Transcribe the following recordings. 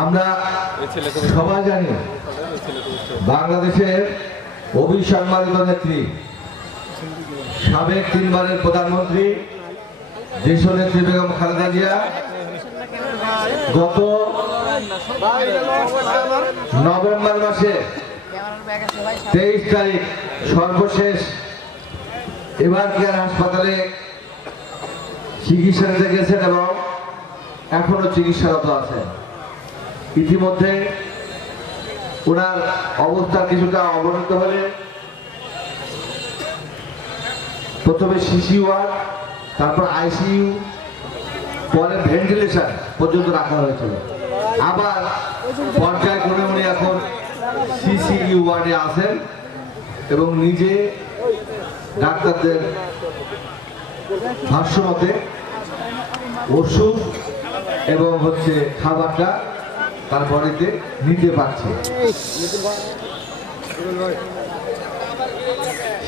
আমরা সবাই জানি বাংলাদেশের অবিসম্মানিত নেত্রী, সাবেক 3 বারের প্রধানমন্ত্রী দেশনেত্রী বেগম খালেদা জিয়া গত নভেম্বর মাসে 23 তারিখ সর্বশেষ এবার কেয়ার হাসপাতালে চিকিৎসা নিতে গেছেন এবং এখনো চিকিৎসারত আছেন। ইতিমধ্যে ওনার অবস্থা কিছুটা অবনত হলে প্রথমে সিসি ওয়ার্ড, তারপর আইসিইউ, পরে ভেন্টিলেশন পর্যন্ত রাখা হয়েছিল। আবার পর্যায়ক্রমে উনি এখন সিসিইউ ওয়ার্ডে আছেন এবং নিজে ডাক্তারদের ভাষ্যমতে ওষুধ এবং খাবারটা তার বডিতে নিতে পারছে।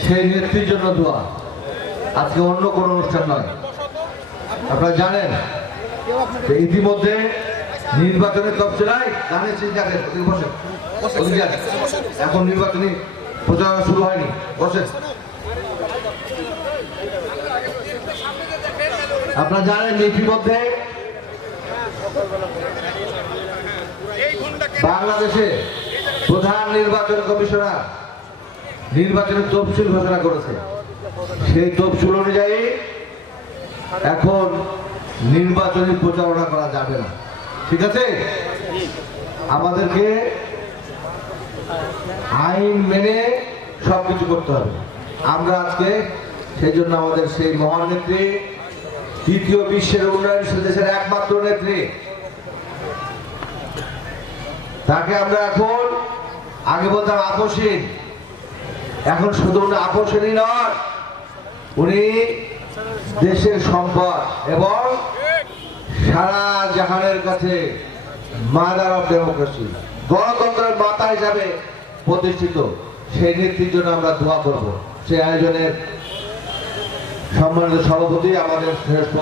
সেই নেত্রীর জন্য দোয়া। আজকে অন্য কোনো অনুষ্ঠান নয়। আপনারা জানেন যে ইতিমধ্যে নির্বাচনের তফসিলায় এখন নির্বাচনী প্রচারণা শুরু হয়নি, বসেন। আপনারা জানেন ইতিমধ্যে বাংলাদেশে প্রধান নির্বাচন কমিশনার নির্বাচনের তফসিল ঘোষণা করেছে। সেই তফসিল অনুযায়ী এখন নির্বাচনী প্রচারণা করা যাবে না। ঠিক আছে, আমাদেরকে আইন মেনে সবকিছু করতে হবে। আমরা আজকে সেই জন্য আমাদের সেই মহান নেত্রী, তৃতীয় বিশ্বের উন্নয়নশীল দেশের একমাত্র নেত্রী, তাকে আমরা এখন আগে বলতাম আপসহীন, এখন শুধু উনি আপসহীনই নয়, উনি দেশের সম্পদ এবং সারা জাহানের কাছে মাদার অফ ডেমোক্রেসি, গণতন্ত্রের মাতা হিসাবে প্রতিষ্ঠিত। সেই নেত্রীর জন্য আমরা দোয়া করব। সেই আয়োজনের সম্মানিত সভাপতি, আমাদের শ্রেষ্ঠ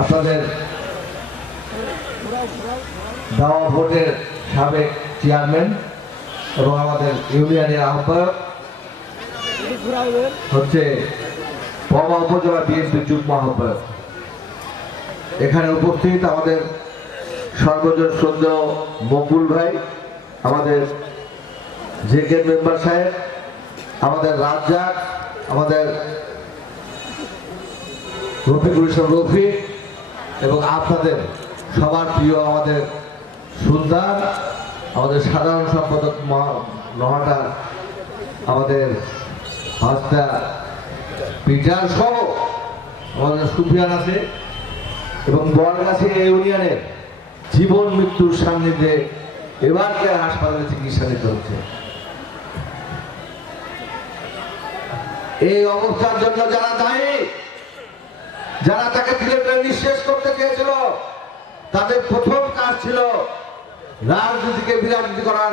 আপনাদের দাওয়া ভোটের সাবেক চেয়ারম্যান এবং আমাদের ইউনিয়নের আহ্বায়ক পবা উপজেলা বিএনপি যুগ্ম আহ্বায়ক, এখানে উপস্থিত আমাদের সর্বজন শ্রদ্ধেয় মকবুল ভাই, আমাদের জেকে মেম্বার সাহেব, আমাদের রাজ্জাক, আমাদের রফিকুল ইসলাম রফি এবং আপনাদের সবার প্রিয় আমাদের সুলতান, আমাদের সাধারণ সম্পাদক নহাটার আমাদের হাস্তা পিটার সহ আমাদের সুফিয়ান আছে এবং বরগাছি ইউনিয়নের জীবন মৃত্যুর সান্নিধ্যে এবার কেয়ার হাসপাতালে চিকিৎসা নিতে হচ্ছে। এই অবস্থার জন্য যারা দায়ী, যারা তাকে ধীরে ধীরে নিঃশেষ করতে চেয়েছিল, তাদের প্রথম কাজ ছিল রাজনীতিকে বিরাজনীতি করার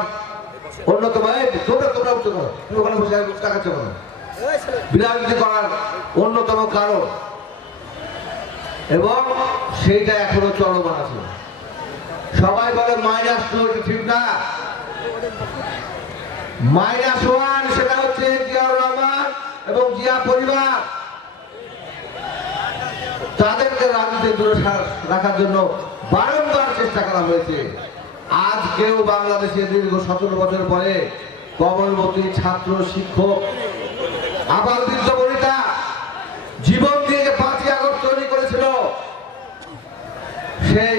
অন্যতম বিরাজনীতি করার অন্যতম কারণ, এবং সেইটা এখনো চলমান আছে। সবাই বলে -2, ঠিক না, -1 সেটা হচ্ছে জিয়াউর রহমান এবং জিয়া পরিবার। তাদেরকে রাজনীতি দূরে রাখার জন্য বারংবার চেষ্টা করা হয়েছে। আজকেও বাংলাদেশে দীর্ঘ 17 বছর পরে কমলবতী ছাত্র, শিক্ষক, আবার বৃদ্ধ বনিতা জীবন দিয়ে 5ই আগস্ট তৈরি করেছিল, সেই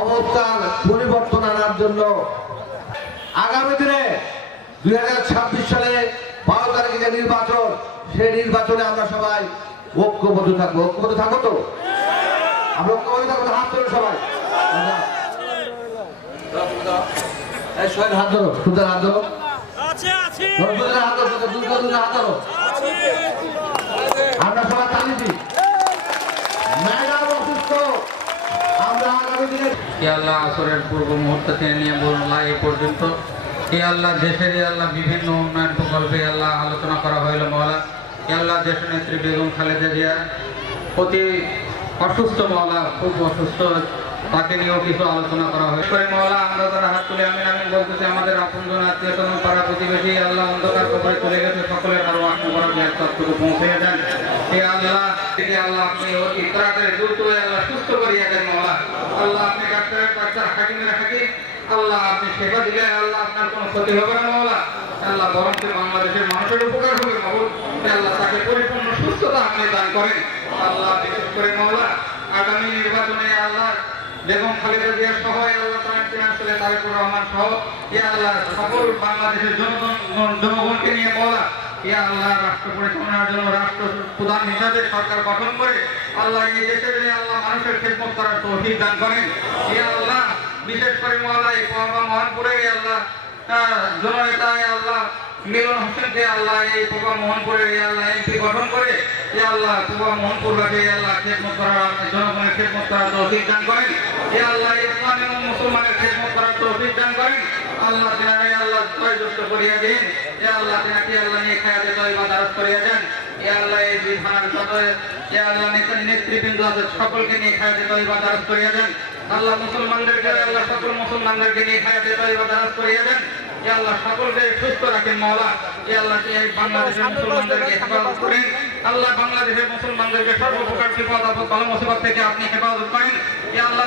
অবস্থার পরিবর্তন আনার জন্য আগামী দিনে 2026 সালে 12 তারিখে যে নির্বাচন, সেই নির্বাচনে আমরা সবাই ঐক্যবদ্ধ থাকবো। ঐক্যবদ্ধ থাকবো তো? আমরা ঐক্যবদ্ধ থাকবো, হাত ধরো সবাই, হাত ধরো, সুন্দর হাত ধরো, আমরা সবাই তালি দিই। আমরা আগামী দিনে আল্লাহ আসরের পূর্ব মুহূর্ত থেকে নিয়ে বললা এ পর্যন্ত আল্লাহ দেশের আল্লাহ বিভিন্ন উন্নয়ন প্রকল্পে আল্লাহ আলোচনা করা হইল। মহলা আল্লাহ দেশ নেত্রী বেগম খালেদা জিয়া অতি অসুস্থ, মহলা খুব অসুস্থ, তাকে নিয়েও কিছু আলোচনা করা হয়। করে মওলা আমরা যারা হাত তুলে আমিন আমিন বলতেছি, আমাদের আপনজন আত্মীয়স্বজন পাড়া প্রতিবেশী আল্লাহ অন্ধকার কবরে চলে গেছে সকলের আরো আত্মটুকু পৌঁছে দেন। হে আল্লাহ, আল্লাহ আপনি অতি তাড়াতাড়ি দ্রুত আল্লাহ সুস্থ করিয়া দেন মওলা। আল্লাহ আপনি ডাক্তারের ডাক্তার, হাকিমের হাকিম, আল্লাহ আপনি সেবা দিলে আল্লাহ আপনার কোনো ক্ষতি হবে না মওলা। আল্লাহ বরঞ্চ বাংলাদেশের মানুষের উপকার হবে মাহবুব। আল্লাহ তাকে পরিপূর্ণ সুস্থতা আপনি দান করেন। আল্লাহ বিশেষ করে মওলা আগামী নির্বাচনে আল্লাহ বেগম খালেদা জিয়া সহ আল্লাহ তারেকুর রহমান সহ আল্লাহ সকল বাংলাদেশের জনগণকে নিয়ে মওলা আল্লাহ রাষ্ট্র পরিচালনার জন্য রাষ্ট্র প্রধান হিসাবে সরকার গঠন করে আল্লাহ এই দেশের আল্লাহ মানুষের খেদমত করার তৌফিক দান করেন। আল্লাহ বিশেষ করে মওলা এই মহানপুরে আল্লাহ জননেতা আল্লাহ মিলন হোসেনকে আল্লাহ এই পূর্ব মোহনপুরে আল্লাহ এমপি গঠন করে আল্লাহ পূর্ব মোহনপুরকে আল্লাহ খেদমত করার, জনগণের খেদমত করার তৌফিক দান করেন। আল্লাহ ইসলাম এবং মুসলমানের খেদমত করার তৌফিক দান করেন। আল্লাহ তেনারে আল্লাহ জয়যুক্ত করিয়া দিন। আল্লাহ তেনাকে আল্লাহ নিয়ে খায়াতে তয়বা দারাজ করিয়া দেন। আল্লাহ এই দুই থানার যত আল্লাহ নেতৃবৃন্দ আছে সকলকে নিয়ে খায়াতে তয়বা দারাজ করিয়া দেন। আল্লাহ মুসলমানদেরকে আল্লাহ সকল মুসলমানদেরকে নিয়ে খায়াতে তয়বা দারাজ করিয়া দেন। আল্লাহ সকলকে সুস্থ রাখেন মওলা। আল্লাহ এই বাংলাদেশের মুসলমানদেরকে হেফাজত করেন। আল্লাহ বাংলাদেশের মুসলমানদেরকে সর্বপ্রকার বিপদ আপদ বালা মুসিবত থেকে আপনি হেফাজত করেন। আল্লাহ